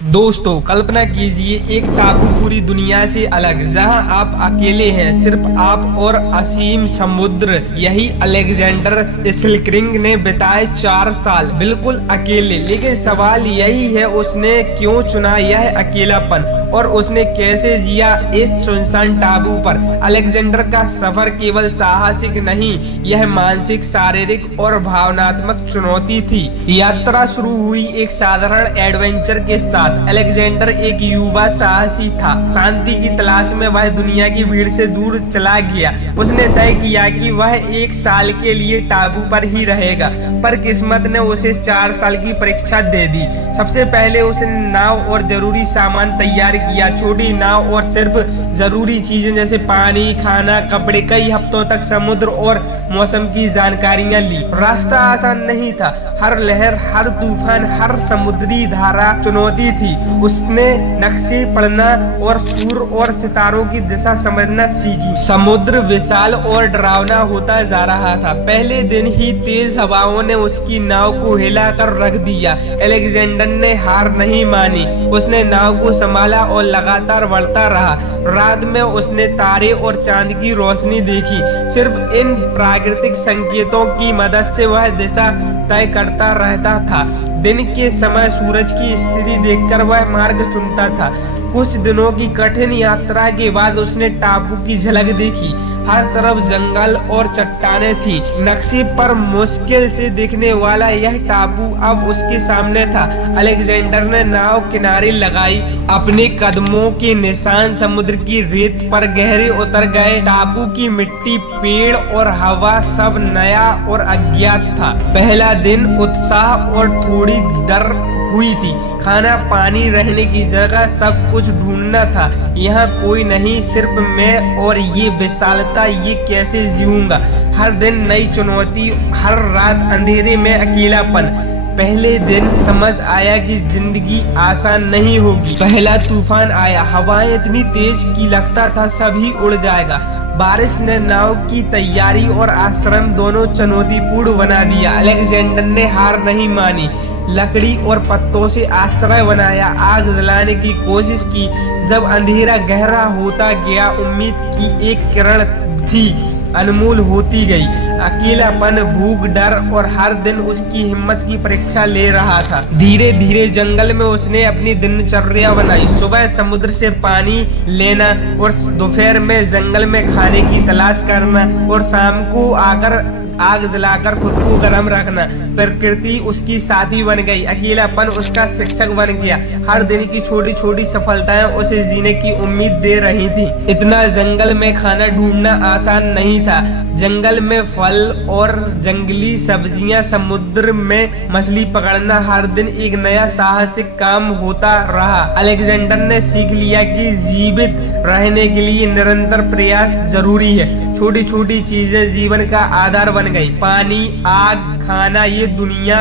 दोस्तों कल्पना कीजिए एक टापू पूरी दुनिया से अलग, जहां आप अकेले हैं, सिर्फ आप और असीम समुद्र। यही अलेक्जेंडर स्किलरिंग ने बिताए 4 साल बिल्कुल अकेले। लेकिन सवाल यही है, उसने क्यों चुना यह अकेलापन और उसने कैसे जिया इस सुनसान टापू पर। अलेक्जेंडर का सफर केवल साहसिक नहीं, यह मानसिक, शारीरिक और भावनात्मक चुनौती थी। यात्रा शुरू हुई एक साधारण एडवेंचर के साथ। अलेक्जेंडर एक युवा साहसी था। शांति की तलाश में वह दुनिया की भीड़ से दूर चला गया। उसने तय किया कि वह 1 साल के लिए टापू पर ही रहेगा, पर किस्मत ने उसे 4 साल की परीक्षा दे दी। सबसे पहले उसने नाव और जरूरी सामान तैयार किया। छोटी नाव और सिर्फ जरूरी चीजें जैसे पानी, खाना, कपड़े। कई हफ्तों तक समुद्र और मौसम की जानकारियां ली। रास्ता आसान नहीं था। हर लहर, हर तूफान, हर समुद्री धारा चुनौती थी। उसने नक्शे पढ़ना और सूर्य और सितारों की दिशा समझना सीखी। समुद्र विशाल और डरावना होता जा रहा था। पहले दिन ही तेज हवाओं ने उसकी नाव को हिलाकर रख दिया। अलेक्जेंडर ने हार नहीं मानी। उसने नाव को संभाला और लगातार बढ़ता रहा। रात में उसने तारे और चांद की रोशनी देखी। सिर्फ इन प्राकृतिक संकेतों की मदद से वह दिशा तय करता रहता था। दिन के समय सूरज की स्थिति देखकर वह मार्ग चुनता था। कुछ दिनों की कठिन यात्रा के बाद उसने टापू की झलक देखी। हर तरफ जंगल और चट्टानें थी। नक्शे पर मुश्किल से दिखने वाला यह टापू अब उसके सामने था। अलेक्जेंडर ने नाव किनारे लगाई। अपने कदमों के निशान समुद्र की रेत पर गहरे उतर गए। टापू की मिट्टी, पेड़ और हवा सब नया और अज्ञात था। पहला दिन उत्साह और थोड़ी डर हुई थी। खाना, पानी, रहने की जगह, सब कुछ ढूंढना था। यहाँ कोई नहीं, सिर्फ मैं और ये विशालता। ये कैसे जीऊंगा? हर दिन नई चुनौती, हर रात अंधेरे में अकेलापन। पहले दिन समझ आया कि जिंदगी आसान नहीं होगी। पहला तूफान आया। हवाएं इतनी तेज कि लगता था सभी उड़ जाएगा। बारिश ने नाव की तैयारी और आश्रम दोनों चुनौतीपूर्ण बना दिया। अलेक्जेंडर ने हार नहीं मानी। लकड़ी और पत्तों से आश्रय बनाया। आग जलाने की कोशिश की। जब अंधेरा गहरा होता गया, उम्मीद की एक किरण थी अनमोल होती गई। अकेलापन, भूख, डर और हर दिन उसकी हिम्मत की परीक्षा ले रहा था। धीरे धीरे जंगल में उसने अपनी दिनचर्या बनाई। सुबह समुद्र से पानी लेना और दोपहर में जंगल में खाने की तलाश करना और शाम को आकर आग जलाकर खुद को गर्म रखना। प्रकृति उसकी साथी बन गई। अकेलापन उसका शिक्षक बन गया। हर दिन की छोटी छोटी सफलताएं उसे जीने की उम्मीद दे रही थी। इतना जंगल में खाना ढूंढना आसान नहीं था। जंगल में फल और जंगली सब्जियां, समुद्र में मछली पकड़ना हर दिन एक नया साहसिक काम होता रहा। अलेक्जेंडर ने सीख लिया कि जीवित रहने के लिए निरंतर प्रयास जरूरी है। छोटी छोटी चीजें जीवन का आधार बन गई। पानी, आग, खाना, ये दुनिया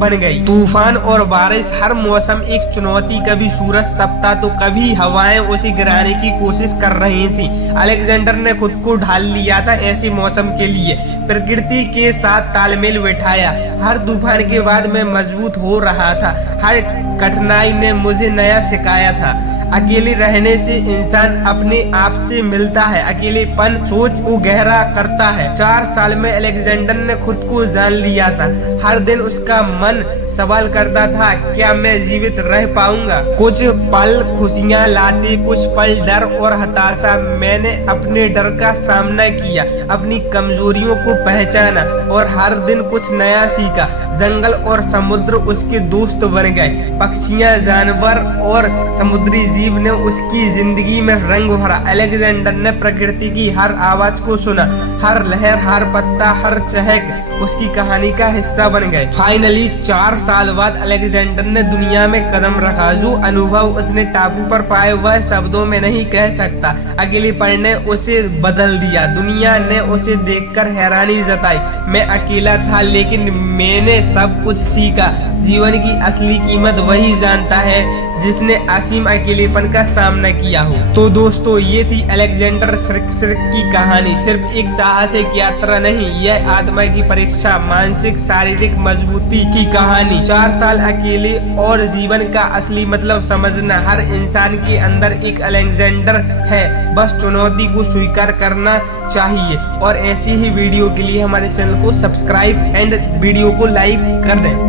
बन गई। तूफान और बारिश, हर मौसम एक चुनौती। कभी सूरज तपता तो कभी हवाएं उसे गिराने की कोशिश कर रही थी। अलेक्जेंडर ने खुद को ढाल लिया था ऐसे मौसम के लिए। प्रकृति के साथ तालमेल बैठाया। हर तूफान के बाद मैं मजबूत हो रहा था। हर कठिनाई ने मुझे नया सिखाया था। अकेले रहने से इंसान अपने आप से मिलता है। अकेलेपन सोच को गहरा करता है। 4 साल में अलेक्जेंडर ने खुद को जान लिया था। हर दिन उसका मन सवाल करता था, क्या मैं जीवित रह पाऊंगा? कुछ पल खुशियां लाते, कुछ पल डर और हताशा। मैंने अपने डर का सामना किया, अपनी कमजोरियों को पहचाना और हर दिन कुछ नया सीखा। जंगल और समुद्र उसके दोस्त बन गए। पक्षियां, जानवर और समुद्री जीव ने उसकी जिंदगी में रंग भरा। अलेक्जेंडर ने प्रकृति की हर आवाज को सुना। हर लहर, हर पत्ता, हर चहक उसकी कहानी का हिस्सा बन गए। फाइनली 4 साल बाद अलेक्जेंडर ने दुनिया में कदम रखा। जो अनुभव उसने टापू पर पाए वह शब्दों में नहीं कह सकता। अकेलेपन ने उसे बदल दिया। दुनिया ने उसे देखकर हैरानी जताई। मैं अकेला था लेकिन मैंने सब कुछ सीखा। जीवन की असली कीमत वही जानता है जिसने असीम अकेलेपन का सामना किया हो। तो दोस्तों, ये थी अलेक्जेंडर सिर्कसिर्क की कहानी। सिर्फ एक साहसिक यात्रा नहीं, यह आत्मा की परीक्षा, मानसिक शारीरिक मजबूती की कहानी। 4 साल अकेले और जीवन का असली मतलब समझना। हर इंसान के अंदर एक अलेक्जेंडर है, बस चुनौती को स्वीकार करना चाहिए। और ऐसी ही वीडियो के लिए हमारे चैनल को सब्सक्राइब एंड वीडियो को लाइक कर दें।